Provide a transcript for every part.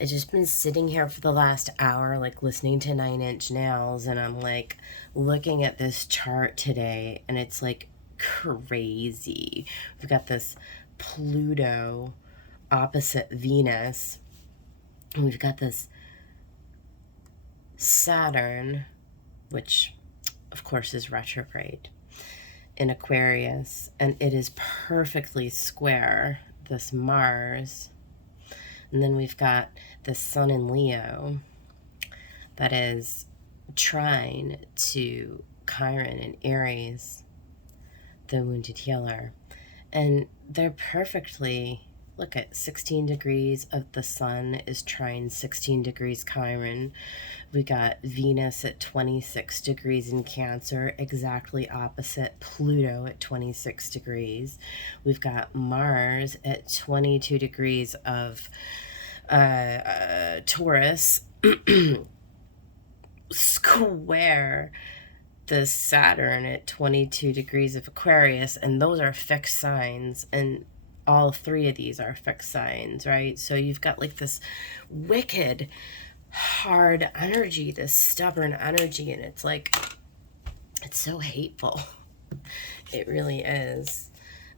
I've just been sitting here for the last hour, like listening to 9 Inch Nails, and I'm like looking at this chart today, and it's like crazy. We've got this Pluto opposite Venus, and we've got this Saturn, which of course is retrograde in Aquarius, and it is perfectly square this Mars. And then we've got the Sun in Leo that is trine to Chiron in Aries, the wounded healer. And they're perfectly, look at 16 degrees of the Sun is trine 16 degrees Chiron. We got Venus at 26 degrees in Cancer, exactly opposite Pluto at 26 degrees. We've got Mars at 22 degrees of Taurus, square the Saturn at 22 degrees of Aquarius, and those are fixed signs, and all three of these are fixed signs, right? So you've got like this wicked hard energy, this stubborn energy, and it's like, it's so hateful. It really is.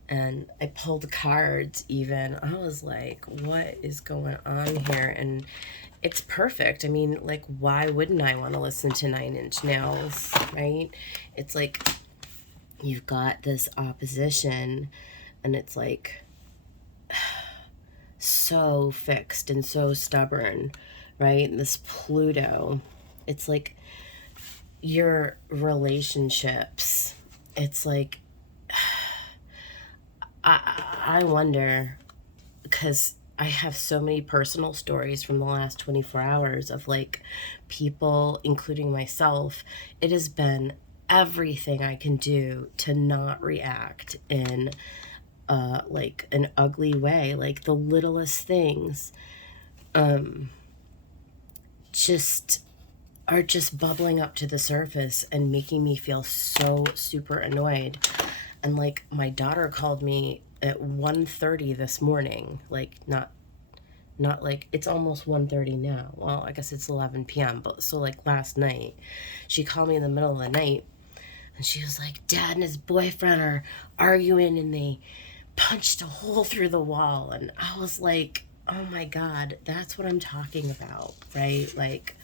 And I pulled cards even. I was like, what is going on here? And it's perfect. I mean, like, why wouldn't I want to listen to 9 Inch Nails, right? It's like, you've got this opposition, and it's like so fixed and so stubborn, right? And this Pluto, it's like your relationships. It's like, I wonder, because I have so many personal stories from the last 24 hours of like people, including myself. It has been everything I can do to not react in like an ugly way, like the littlest things just are just bubbling up to the surface and making me feel so super annoyed. And like my daughter called me at 1:30 this morning, like not like, it's almost 1:30 now. Well, I guess it's 11 p.m. But so like last night, she called me in the middle of the night, and she was like, Dad and his boyfriend are arguing, and they punched a hole through the wall. And I was like, oh my God, that's what I'm talking about, right? Like,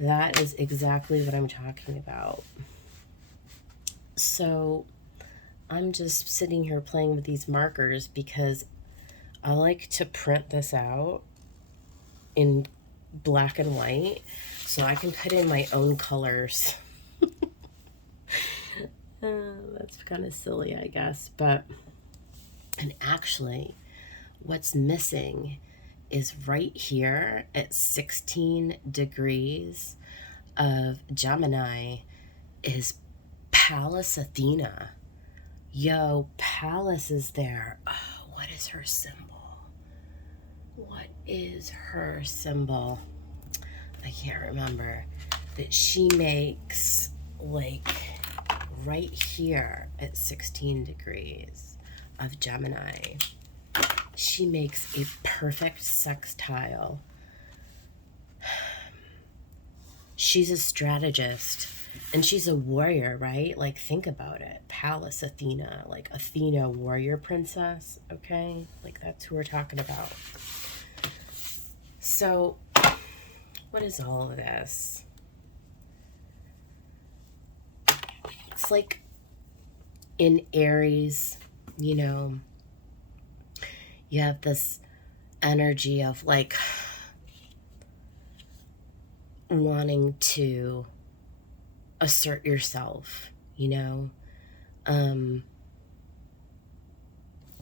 that is exactly what I'm talking about. So I'm just sitting here playing with these markers because I like to print this out in black and white so I can put in my own colors. That's kind of silly, I guess. But, and actually, what's missing is right here at 16 degrees of Gemini is Pallas Athena. Yo, Pallas is there. Oh, what is her symbol? What is her symbol? I can't remember. But she makes, like, right here at 16 degrees of Gemini, she makes a perfect sextile. She's a strategist. And she's a warrior, right? Like, think about it. Pallas Athena, like Athena, warrior princess, okay? Like, that's who we're talking about. So, what is all of this? It's like in Aries, you know, you have this energy of like wanting to assert yourself, you know.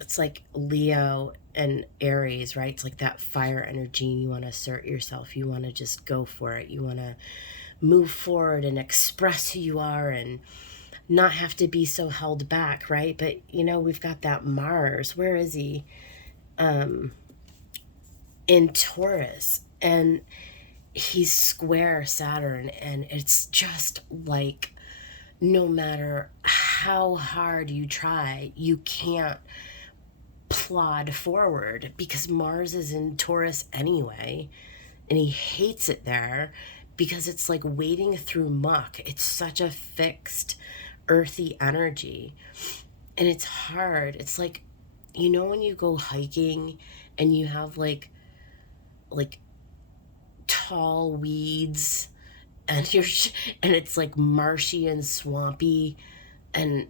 It's like Leo and Aries, right? It's like that fire energy. You want to assert yourself. You want to just go for it. You want to move forward and express who you are and not have to be so held back, right? But, you know, we've got that Mars. Where is he? In Taurus. And he's square Saturn. And it's just like, no matter how hard you try, you can't plod forward because Mars is in Taurus anyway. and he hates it there because it's like wading through muck. It's such a fixed, earthy energy, and it's hard. It's like, you know, when you go hiking and you have like tall weeds, and and it's like marshy and swampy, and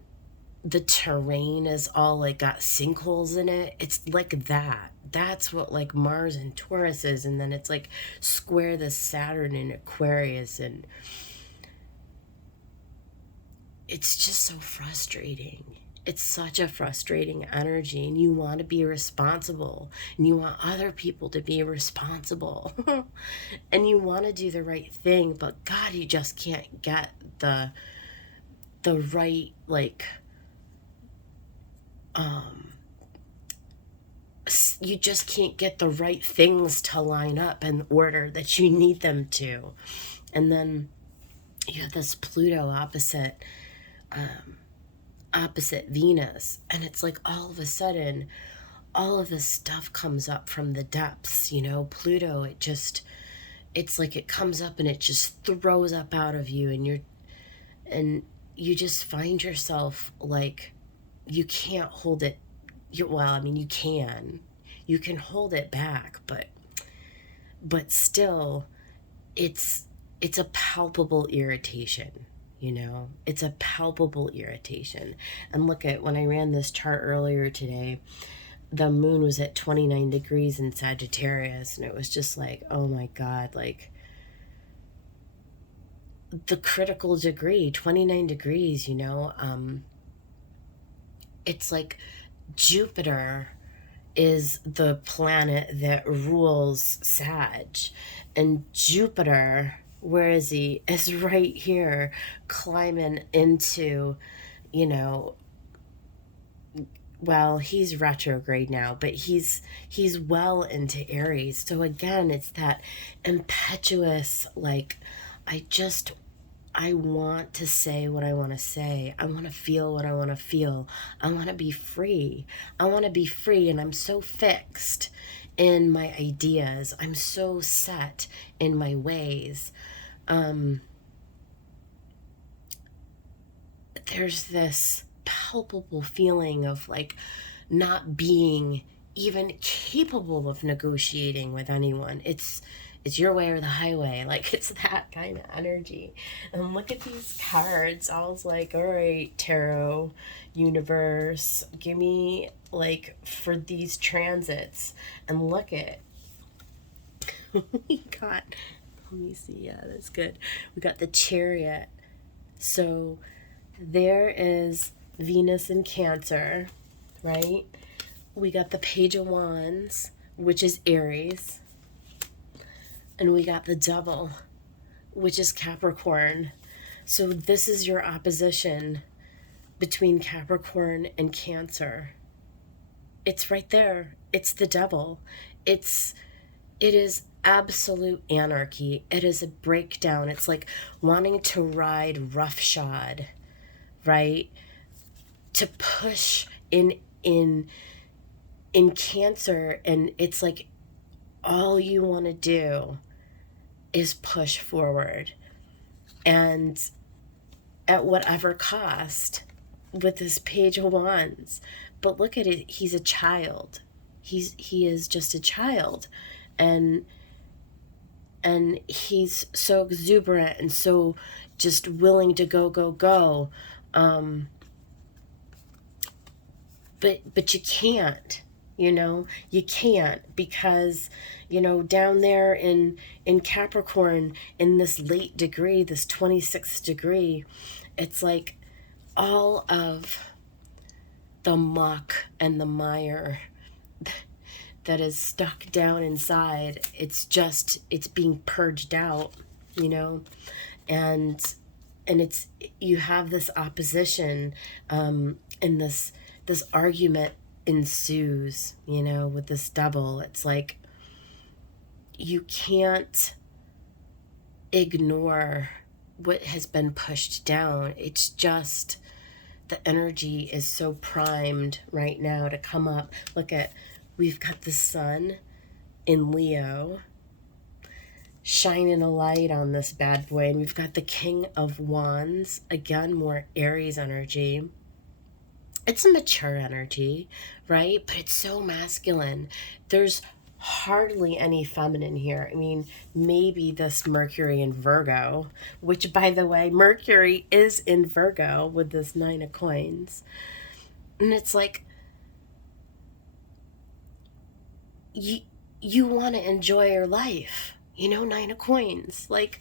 the terrain is all like got sinkholes in it. It's like that. That's what like Mars and Taurus is. And then it's like square the Saturn in Aquarius, and it's just so frustrating. It's such a frustrating energy, and you want to be responsible, and you want other people to be responsible, and you want to do the right thing, but God, you just can't get the right, like, you just can't get the right things to line up in order that you need them to. And then you have this Pluto opposite Venus, and it's like all of a sudden all of this stuff comes up from the depths. You know, Pluto, it's like it comes up and it just throws up out of you, and you just find yourself like you can't hold it. Well, I mean, you can hold it back, but still it's a palpable irritation. You know, it's a palpable irritation. And look at, when I ran this chart earlier today, the moon was at 29 degrees in Sagittarius, and it was just like, oh my God, like the critical degree, 29 degrees, you know. It's like Jupiter is the planet that rules Sag, and Jupiter, where is he? Is right here climbing into, you know, well, he's retrograde now, but he's well into Aries. So again, it's that impetuous, like, I want to say what I want to say. I want to feel what I want to feel. I want to be free. I want to be free, and I'm so fixed in my ideas. I'm so set in my ways. There's this palpable feeling of like not being even capable of negotiating with anyone. It's your way or the highway. Like, it's that kind of energy. And look at these cards. I was like, all right, tarot universe, give me like for these transits. And look at we got, let me see, yeah, that's good. We got the Chariot. So there is Venus in Cancer, right? We got the Page of Wands, which is Aries. And we got the Devil, which is Capricorn. So this is your opposition between Capricorn and Cancer. It's right there. It's the Devil. It is absolute anarchy. It is a breakdown. It's like wanting to ride roughshod, right? To push in Cancer, and it's like all you want to do is push forward, and at whatever cost, with this Page of Wands. But look at it, he's a child. He is just a child, and he's so exuberant and so just willing to go. But you can't, you know, you can't, because, you know, down there in Capricorn, in this late degree, this 26th degree, it's like all of the muck and the mire that is stuck down inside, it's being purged out, you know. And it's, you have this opposition, and this argument ensues, you know, with this Devil. It's like you can't ignore what has been pushed down. It's just the energy is so primed right now to come up. Look at, we've got the Sun in Leo, shining a light on this bad boy. And we've got the King of Wands, again, more Aries energy. It's a mature energy, right? But it's so masculine. There's hardly any feminine here. I mean, maybe this Mercury in Virgo, which, by the way, Mercury is in Virgo with this Nine of Coins. And it's like, you want to enjoy your life, you know, Nine of Coins. Like,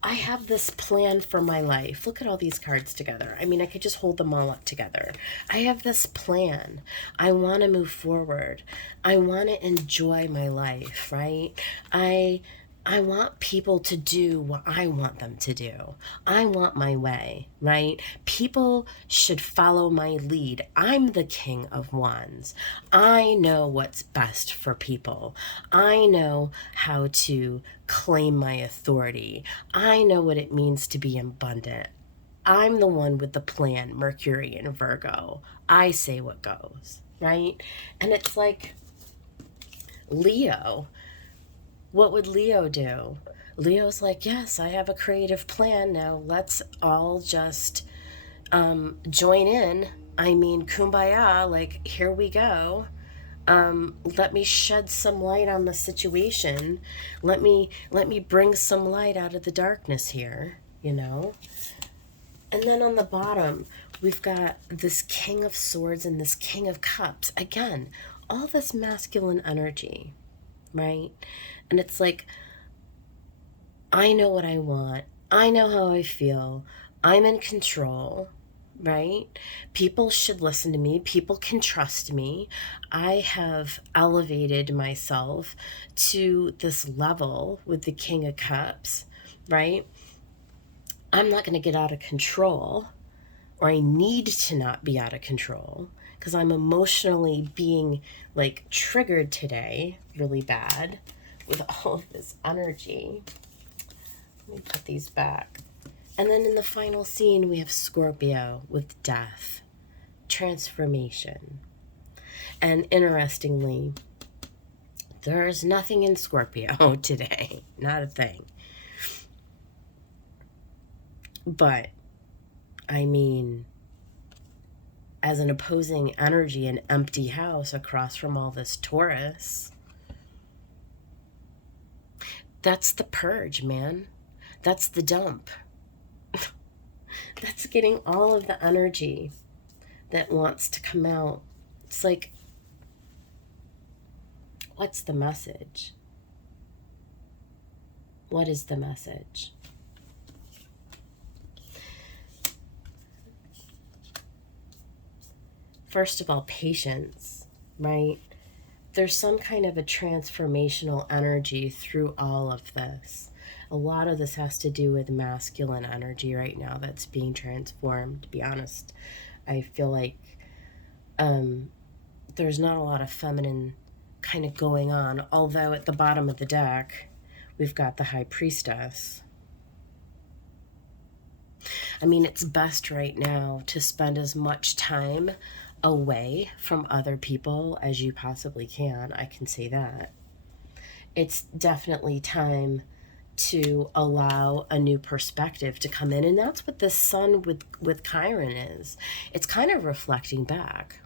I have this plan for my life. Look at all these cards together. I mean, I could just hold them all up together. I have this plan. I want to move forward. I want to enjoy my life, right? I want people to do what I want them to do. I want my way, right? People should follow my lead. I'm the King of Wands. I know what's best for people. I know how to claim my authority. I know what it means to be abundant. I'm the one with the plan, Mercury and Virgo. I say what goes, right? And it's like Leo. What would Leo do? Leo's like, yes, I have a creative plan. Now let's all just join in. I mean, kumbaya, like, here we go. Let me shed some light on the situation. Let me bring some light out of the darkness here, you know? And then on the bottom, we've got this King of Swords and this King of Cups. Again, all this masculine energy, right? And it's like, I know what I want. I know how I feel. I'm in control, right? People should listen to me. People can trust me. I have elevated myself to this level with the King of Cups, right? I'm not going to get out of control, or I need to not be out of control, because I'm emotionally being like triggered today really bad with all of this energy. Let me put these back. And then in the final scene, we have Scorpio with death, transformation. And interestingly, there's nothing in Scorpio today, not a thing. But, I mean, as an opposing energy, an empty house across from all this Taurus, that's the purge, man. That's the dump. That's getting all of the energy that wants to come out. It's like, what's the message? What is the message? First of all, patience, right? There's some kind of a transformational energy through all of this. A lot of this has to do with masculine energy right now that's being transformed, to be honest. I feel like there's not a lot of feminine kind of going on, although at the bottom of the deck, we've got the High Priestess. I mean, it's best right now to spend as much time away from other people as you possibly can. I can say that. It's definitely time to allow a new perspective to come in, and that's what the sun with Chiron is. It's kind of reflecting back.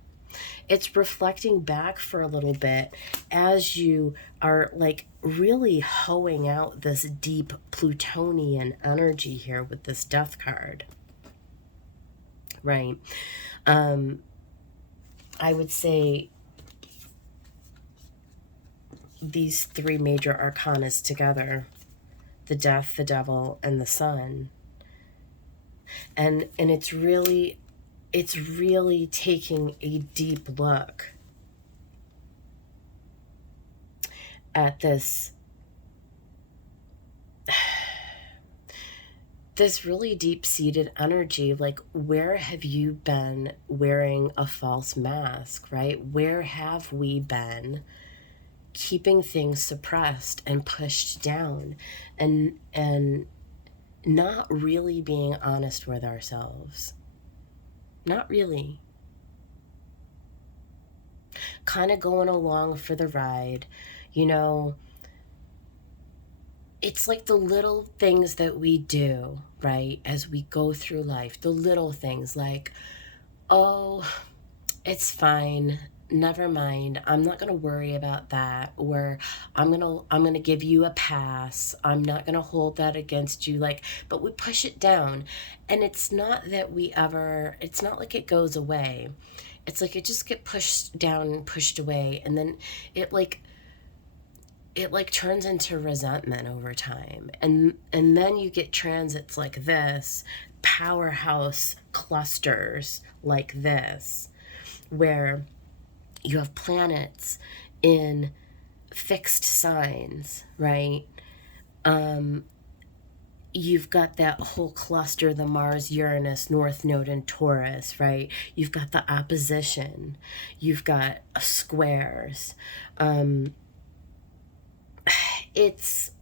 It's reflecting back for a little bit as you are like really hoeing out this deep Plutonian energy here with this death card, right? I would say these three major arcanas together, the death, the devil, and the sun. And it's really taking a deep look at this really deep-seated energy. Like, where have you been wearing a false mask, right? Where have we been keeping things suppressed and pushed down and not really being honest with ourselves? Not really. Kind of going along for the ride, you know, it's like the little things that we do, right, as we go through life. The little things like, oh, it's fine. Never mind. I'm not going to worry about that. Or I'm going to give you a pass. I'm not going to hold that against you, like, but we push it down. And it's not that it's not like it goes away. It's like it just get pushed down and pushed away, and then it like turns into resentment over time. And then you get transits like this, powerhouse clusters like this, where you have planets in fixed signs, right? You've got that whole cluster, the Mars, Uranus, North Node, and Taurus, right? You've got the opposition. You've got squares. It's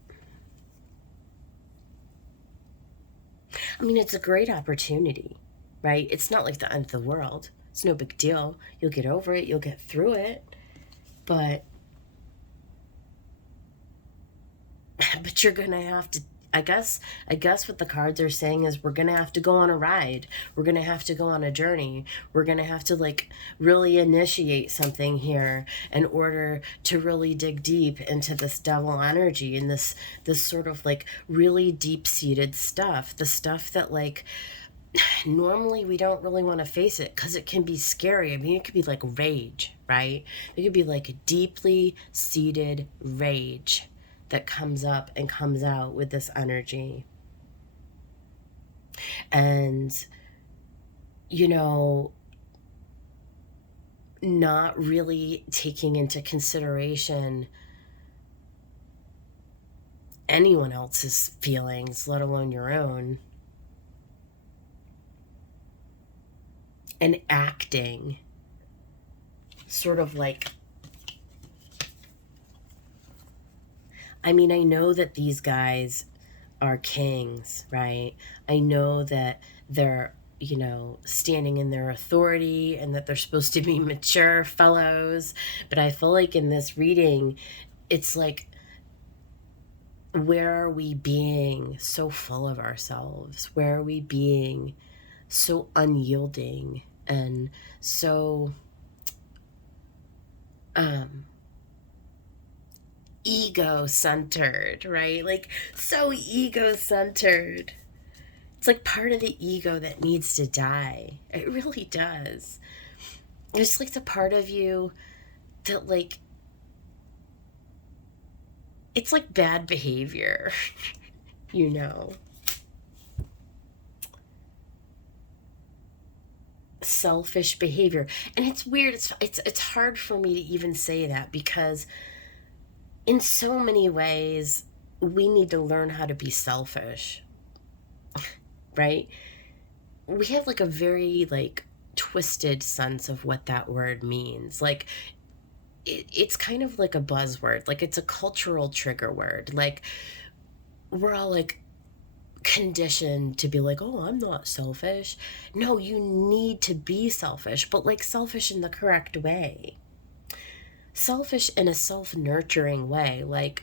a great opportunity, right? It's not like the end of the world. It's no big deal. You'll get over it. You'll get through it. But you're going to have to, I guess what the cards are saying is we're going to have to go on a ride. We're going to have to go on a journey. We're going to have to like really initiate something here in order to really dig deep into this devil energy and this sort of like really deep-seated stuff. The stuff that like normally we don't really want to face it because it can be scary. I mean, it could be like rage, right? It could be like a deeply seated rage that comes up and comes out with this energy. And, not really taking into consideration anyone else's feelings, let alone your own. And acting sort of like, I know that these guys are kings, right? I know that they're, standing in their authority and that they're supposed to be mature fellows. But I feel like in this reading, it's like, where are we being so full of ourselves? Where are we being so unyielding and so ego-centered, right? Like, so ego-centered. It's like part of the ego that needs to die. It really does. It's like the part of you that, like, it's like bad behavior, selfish behavior. And it's weird. It's hard for me to even say that because in so many ways, we need to learn how to be selfish, right? We have like a very like twisted sense of what that word means. Like it's kind of like a buzzword. Like it's a cultural trigger word. Like we're all like conditioned to be like, oh, I'm not selfish. No, you need to be selfish, but like selfish in the correct way. Selfish in a self-nurturing way, like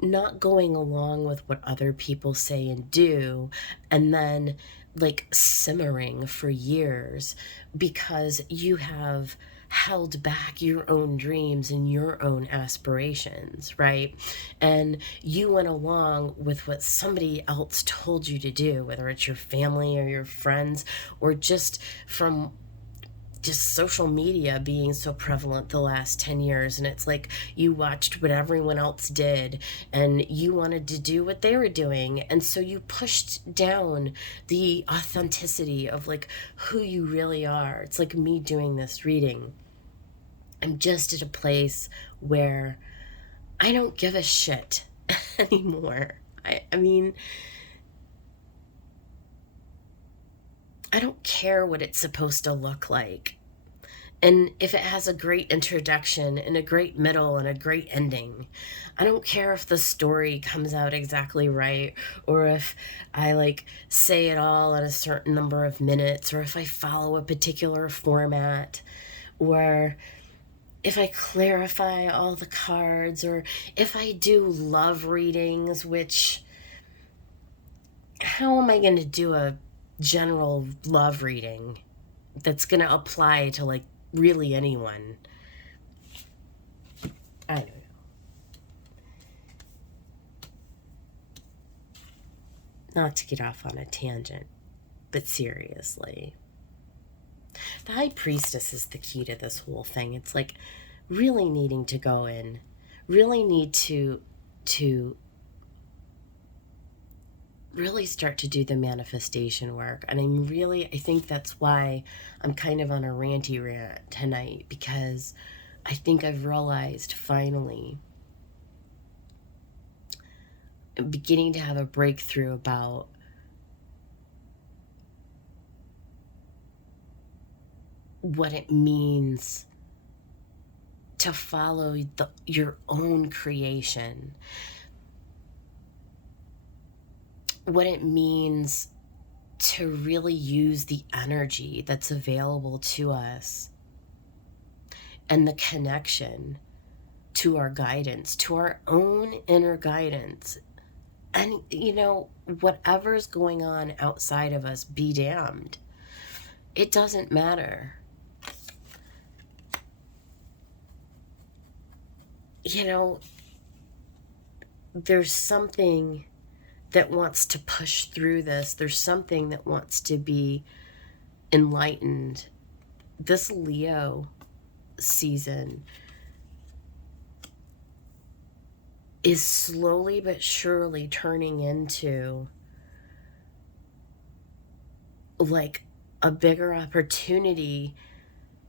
not going along with what other people say and do and then like simmering for years because you have held back your own dreams and your own aspirations, right? And you went along with what somebody else told you to do, whether it's your family or your friends or just from just social media being so prevalent the last 10 years. And it's like you watched what everyone else did and you wanted to do what they were doing. And so you pushed down the authenticity of like who you really are. It's like me doing this reading. I'm just at a place where I don't give a shit anymore. I mean, I don't care what it's supposed to look like. And if it has a great introduction and a great middle and a great ending, I don't care if the story comes out exactly right or if I like say it all in a certain number of minutes or if I follow a particular format or if I clarify all the cards, or if I do love readings, which, how am I going to do a general love reading that's going to apply to like really anyone? I don't know. Not to get off on a tangent, but seriously. The High Priestess is the key to this whole thing. It's like really needing to go in, really need to really start to do the manifestation work. And I think that's why I'm kind of on a ranty rant tonight, because I think I've realized finally, I'm beginning to have a breakthrough about what it means to follow your own creation, what it means to really use the energy that's available to us and the connection to our guidance, to our own inner guidance. And, you know, whatever's going on outside of us, be damned. It doesn't matter. You know, there's something that wants to push through this. There's something that wants to be enlightened. This Leo season is slowly but surely turning into like a bigger opportunity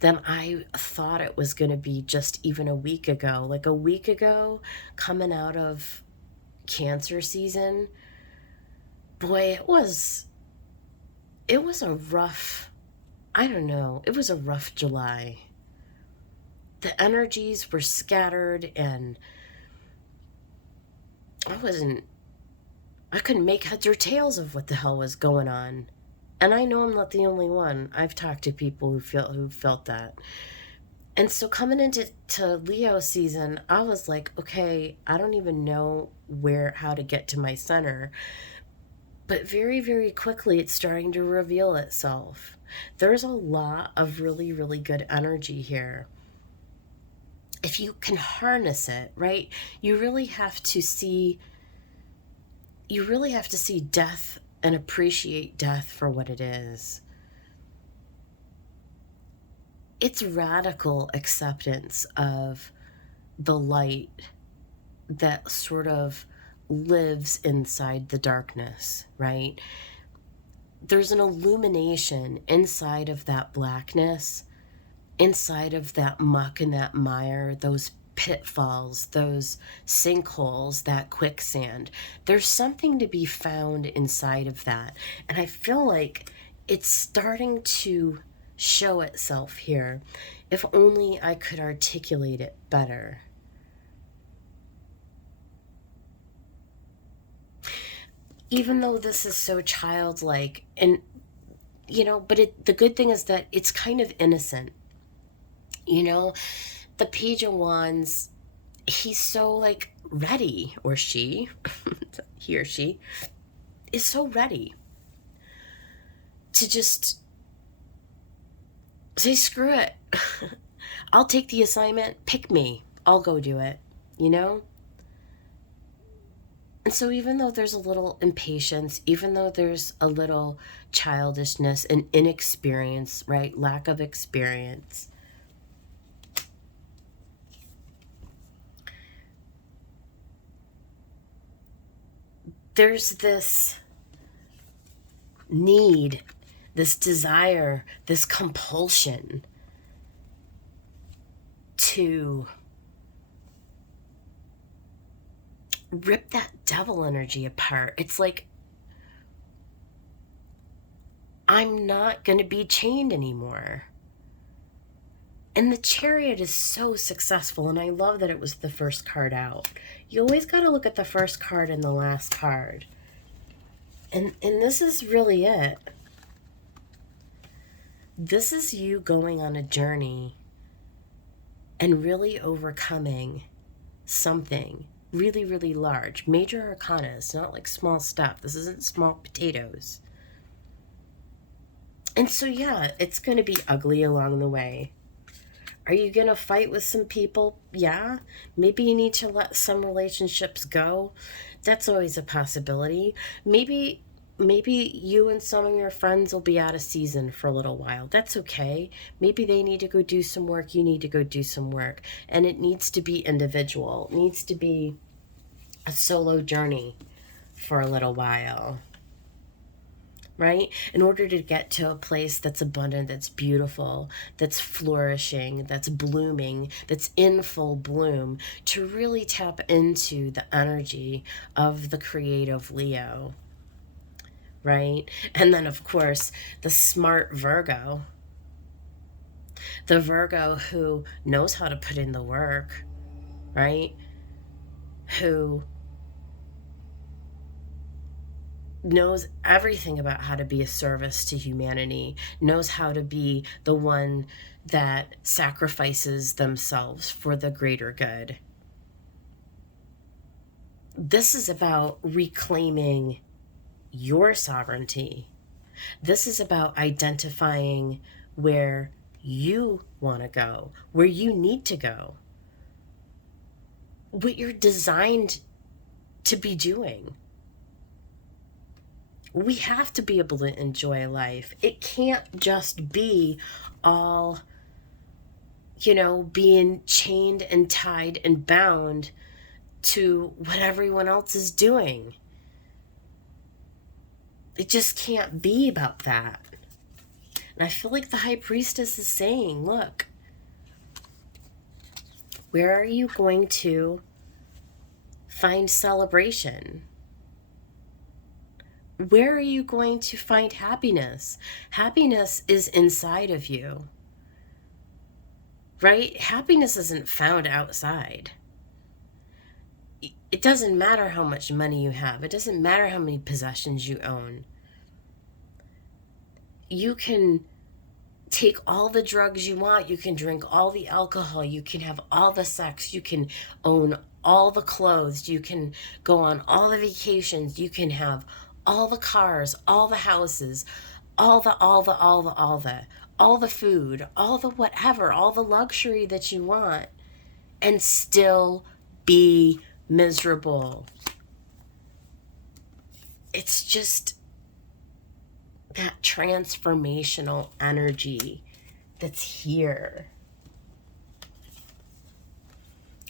than I thought it was going to be just even a week ago. Like a week ago, coming out of Cancer season, boy, it was a rough, I don't know, it was a rough July. The energies were scattered, and I couldn't make heads or tails of what the hell was going on. And I know I'm not the only one. I've talked to people who felt that. And so coming into Leo season, I was like, okay, I don't even know how to get to my center. But very, very quickly, it's starting to reveal itself. There's a lot of really, really good energy here. If you can harness it, right? You really have to see death and appreciate death for what it is. It's radical acceptance of the light that sort of lives inside the darkness, right? There's an illumination inside of that blackness, inside of that muck and that mire, those pitfalls, those sinkholes, that quicksand. There's something to be found inside of that. And I feel like it's starting to show itself here. If only I could articulate it better. Even though this is so childlike, and you know, but the good thing is that it's kind of innocent. You know, the Page of Wands, he's so like ready, or she, he or she, is so ready to just say, screw it. I'll take the assignment, pick me, I'll go do it, you know? And so even though there's a little impatience, even though there's a little childishness and inexperience, right? Lack of experience, there's this need, this desire, this compulsion to rip that devil energy apart. It's like, I'm not going to be chained anymore. And the Chariot is so successful, and I love that it was the first card out. You always got to look at the first card and the last card. And this is really it. This is you going on a journey and really overcoming something really, really large. Major arcana is not like small stuff. This isn't small potatoes. And so, yeah, it's going to be ugly along the way. Are you going to fight with some people? Yeah. Maybe you need to let some relationships go. That's always a possibility. Maybe you and some of your friends will be out of season for a little while. That's okay. Maybe they need to go do some work. You need to go do some work. And it needs to be individual. It needs to be a solo journey for a little while. Right? In order to get to a place that's abundant, that's beautiful, that's flourishing, that's blooming, that's in full bloom, to really tap into the energy of the creative Leo. Right? And then, of course, the smart Virgo. The Virgo who knows how to put in the work, right? Who knows everything about how to be a service to humanity, knows how to be the one that sacrifices themselves for the greater good. This is about reclaiming your sovereignty. This is about identifying where you want to go, where you need to go, what you're designed to be doing. We have to be able to enjoy life. It can't just be all, being chained and tied and bound to what everyone else is doing. It just can't be about that. And I feel like the High Priestess is saying, look, where are you going to find celebration? Where are you going to find happiness? Happiness is inside of you, right? Happiness isn't found outside. It doesn't matter how much money you have. It doesn't matter how many possessions you own. You can take all the drugs you want. You can drink all the alcohol. You can have all the sex. You can own all the clothes. You can go on all the vacations. You can have all the cars, all the houses, all the food, all the whatever, all the luxury that you want, and still be miserable. It's just that transformational energy that's here.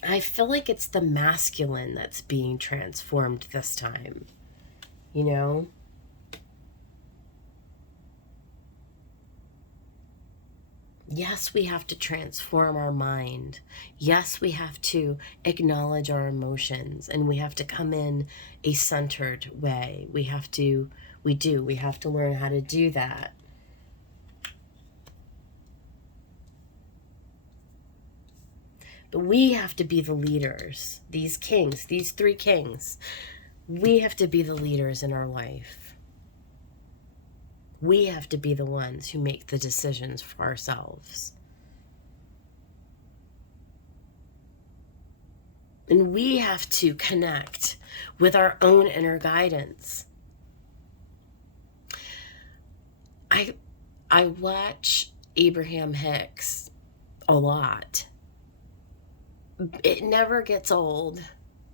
I feel like it's the masculine that's being transformed this time. Yes, we have to transform our mind. Yes, we have to acknowledge our emotions, and we have to come in a centered way. We have to learn how to do that. But we have to be the leaders. These kings, these three kings, we have to be the leaders in our life. We have to be the ones who make the decisions for ourselves. And we have to connect with our own inner guidance. I watch Abraham Hicks a lot. It never gets old.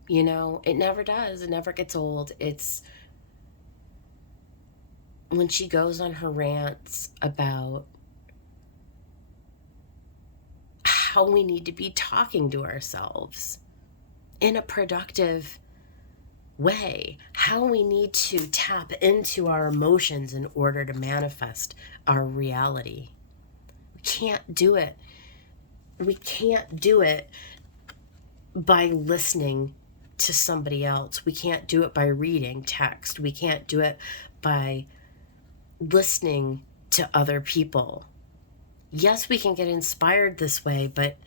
It never does. It never gets old. It's when she goes on her rants about how we need to be talking to ourselves in a productive way, how we need to tap into our emotions in order to manifest our reality. We can't do it. We can't do it by listening to somebody else. We can't do it by reading text. We can't do it by listening to other people. Yes, we can get inspired this way, but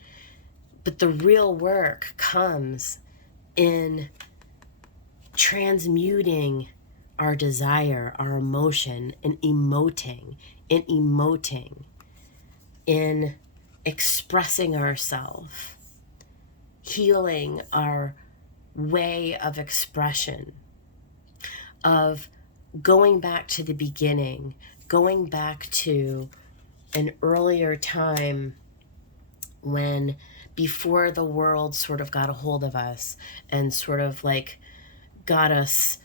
the real work comes in transmuting our desire, our emotion, and emoting, in expressing ourselves, healing our way of expression, of going back to the beginning, going back to an earlier time when, before the world sort of got a hold of us and sort of like got us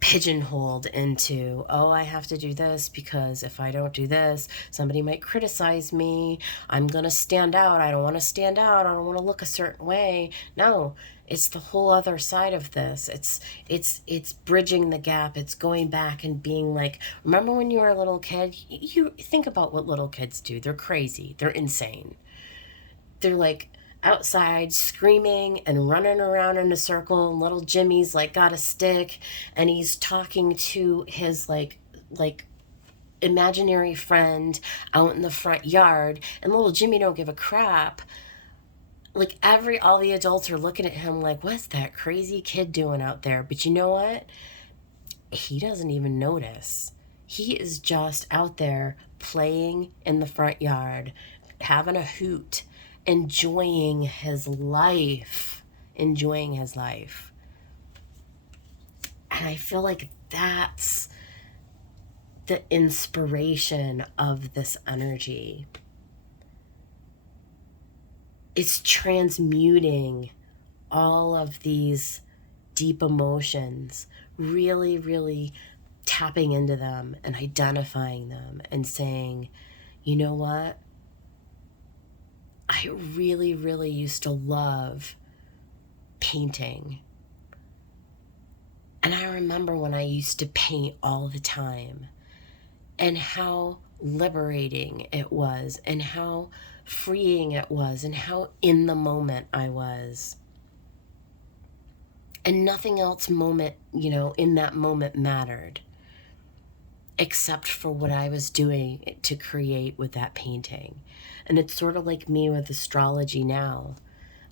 pigeonholed into, oh, I have to do this because if I don't do this, somebody might criticize me. I'm going to stand out. I don't want to stand out. I don't want to look a certain way. No, it's the whole other side of this. It's bridging the gap. It's going back and being like, remember when you were a little kid? You think about what little kids do. They're crazy. They're insane. They're like outside screaming and running around in a circle, and little Jimmy's like got a stick and he's talking to his like imaginary friend out in the front yard, and little Jimmy don't give a crap. Like all the adults are looking at him like, what's that crazy kid doing out there? But you know what? He doesn't even notice. He is just out there playing in the front yard, having a hoot, enjoying his life. And I feel like that's the inspiration of this energy. It's transmuting all of these deep emotions, really, really tapping into them and identifying them and saying, you know what? I really, really used to love painting. And I remember when I used to paint all the time and how liberating it was and how freeing it was and how in the moment I was. And nothing else in that moment mattered except for what I was doing to create with that painting. And it's sort of like me with astrology now.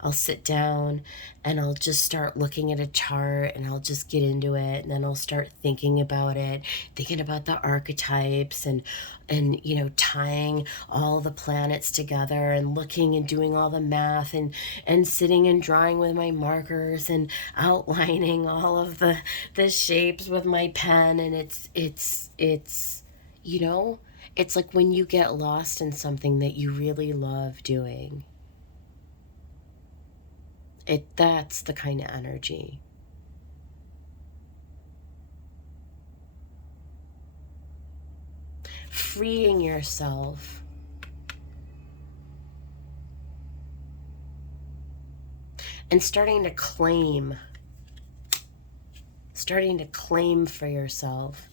I'll sit down and I'll just start looking at a chart and I'll just get into it, and then I'll start thinking about it, thinking about the archetypes and tying all the planets together and looking and doing all the math and sitting and drawing with my markers and outlining all of the shapes with my pen. And it's it's like when you get lost in something that you really love doing. That's the kind of energy. Freeing yourself. And starting to claim for yourself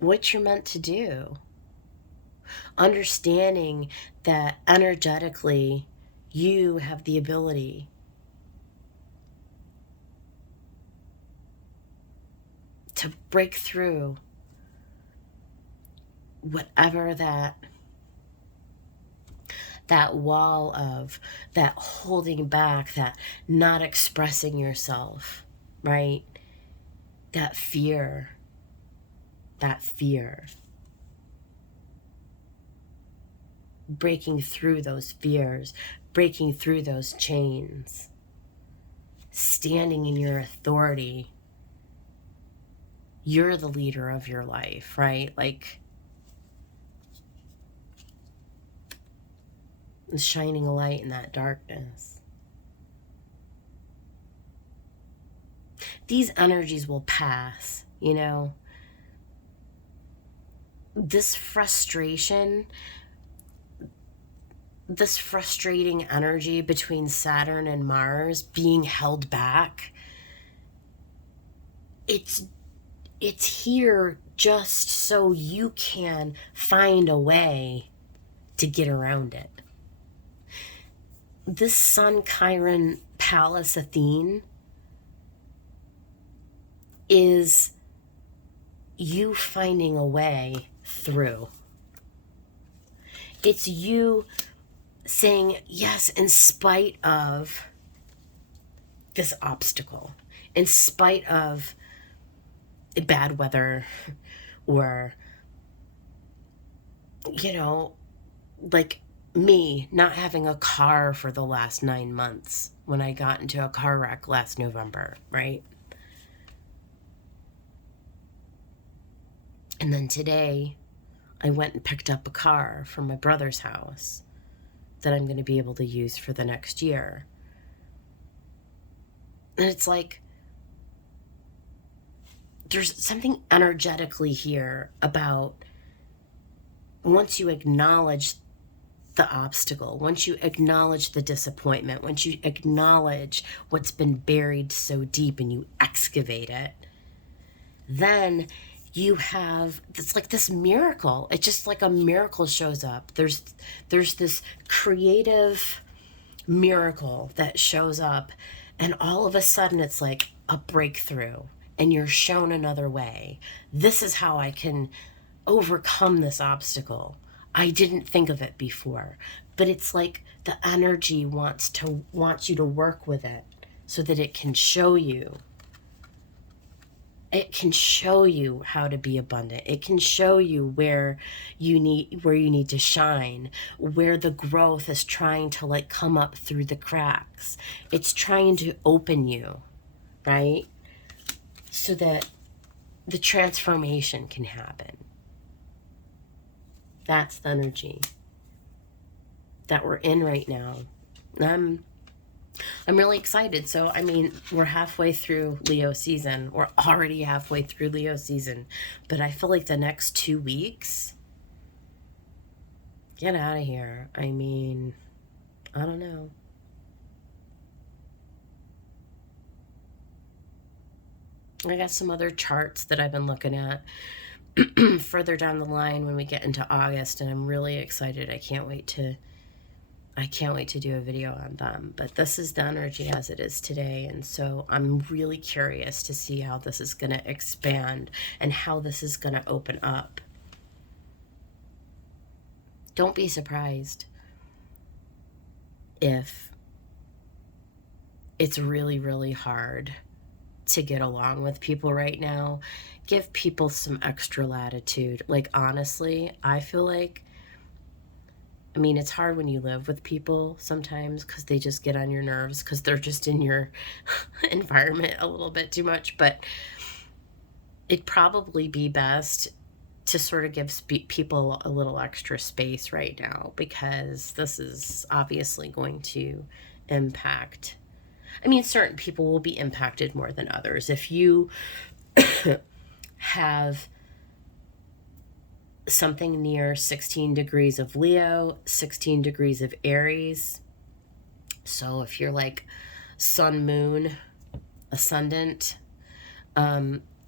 what you're meant to do. Understanding that energetically you have the ability to break through whatever that wall of that holding back, that not expressing yourself, right? That fear. Breaking through those fears, breaking through those chains, standing in your authority. You're the leader of your life, right? Like, shining a light in that darkness. These energies will pass, This frustration, this frustrating energy between Saturn and Mars being held back, it's here just so you can find a way to get around it. This Sun Chiron Pallas Athene is you finding a way through. It's you saying yes in spite of this obstacle, in spite of bad weather or like me not having a car for the last 9 months when I got into a car wreck last November, right? And then today I went and picked up a car from my brother's house that I'm going to be able to use for the next year. And it's like, there's something energetically here about once you acknowledge the obstacle, once you acknowledge the disappointment, once you acknowledge what's been buried so deep and you excavate it, then you have, it's like this miracle. It's just like a miracle shows up. There's this creative miracle that shows up, and all of a sudden it's like a breakthrough, and you're shown another way. This is how I can overcome this obstacle. I didn't think of it before, but it's like the energy wants you to work with it so that it can show you. It can show you how to be abundant. It can show you where you need to shine, where the growth is trying to like come up through the cracks. It's trying to open you, right? So that the transformation can happen. That's the energy that we're in right now. I'm really excited. So, I mean, we're halfway through Leo season. We're already halfway through Leo season. But I feel like the next 2 weeks, get out of here. I mean, I don't know. I got some other charts that I've been looking at further down the line when we get into August, and I'm really excited. I can't wait to do a video on them. But this is the energy as it is today, and so I'm really curious to see how this is going to expand and how this is going to open up. Don't be surprised if it's really, really hard to get along with people right now. Give people some extra latitude. Like, honestly, I feel like, I mean, it's hard when you live with people sometimes because they just get on your nerves because they're just in your environment a little bit too much. But it'd probably be best to sort of give people a little extra space right now, because this is obviously going to impact. I mean, certain people will be impacted more than others. If you have something near 16 degrees of Leo, 16 degrees of Aries, so if you're like sun, moon, ascendant,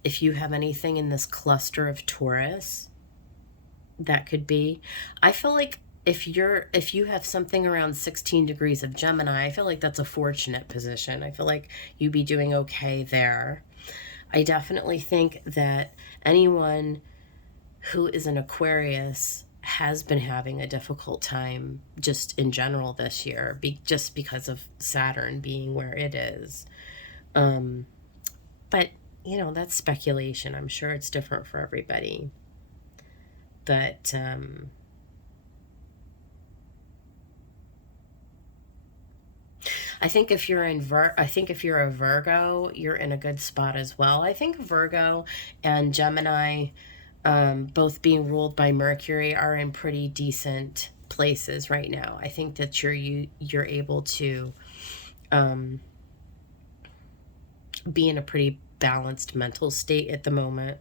if you have anything in this cluster of Taurus, that could be. I feel like if you have something around 16 degrees of Gemini, I feel like that's a fortunate position. I feel like you'd be doing okay there. I definitely think that anyone who is an Aquarius has been having a difficult time just in general this year, just because of Saturn being where it is. But, you know, that's speculation. I'm sure it's different for everybody. But, I think if you're a Virgo, you're in a good spot as well. I think Virgo and Gemini, both being ruled by Mercury, are in pretty decent places right now. I think that you're able to be in a pretty balanced mental state at the moment.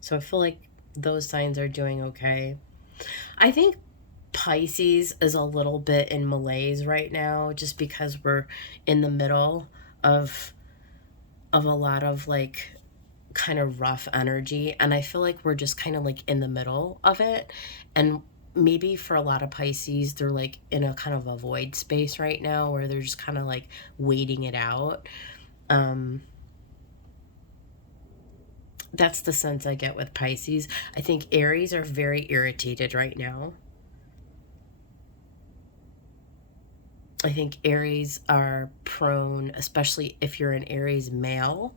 So I feel like those signs are doing okay. I think Pisces is a little bit in malaise right now, just because we're in the middle of a lot of like kind of rough energy, and I feel like we're just kind of like in the middle of it. And maybe for a lot of Pisces, they're like in a kind of a void space right now where they're just kind of like waiting it out. That's the sense I get with Pisces. I think Aries are very irritated right now. I think Aries are prone, especially if you're an Aries male,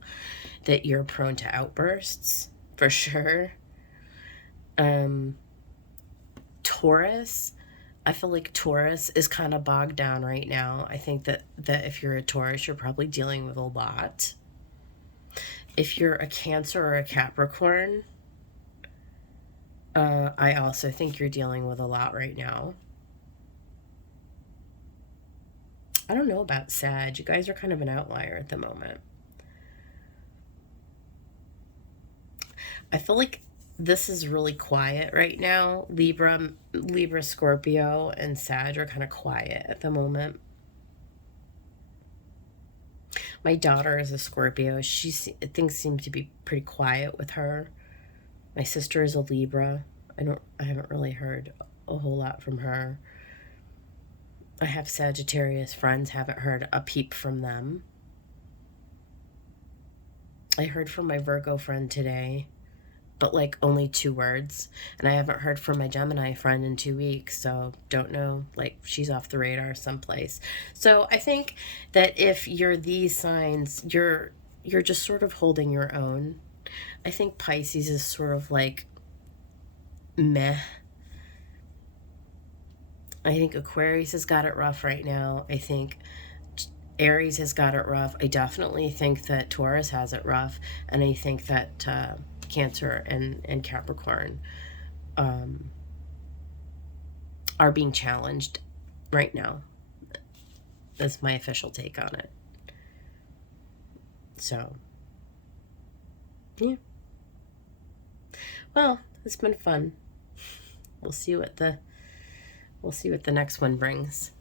that you're prone to outbursts, for sure. Taurus, I feel like Taurus is kind of bogged down right now. I think that if you're a Taurus, you're probably dealing with a lot. If you're a Cancer or a Capricorn, I also think you're dealing with a lot right now. I don't know about Sag. You guys are kind of an outlier at the moment. I feel like this is really quiet right now. Libra, Scorpio, and Sag are kind of quiet at the moment. My daughter is a Scorpio. Things seem to be pretty quiet with her. My sister is a Libra. I haven't really heard a whole lot from her. I have Sagittarius friends, haven't heard a peep from them. I heard from my Virgo friend today, but like only 2 words. And I haven't heard from my Gemini friend in 2 weeks, so don't know, like she's off the radar someplace. So I think that if you're these signs, you're just sort of holding your own. I think Pisces is sort of like meh. I think Aquarius has got it rough right now. I think Aries has got it rough. I definitely think that Taurus has it rough. And I think that Cancer and Capricorn are being challenged right now. That's my official take on it. So, yeah. Well, it's been fun. We'll see what the next one brings.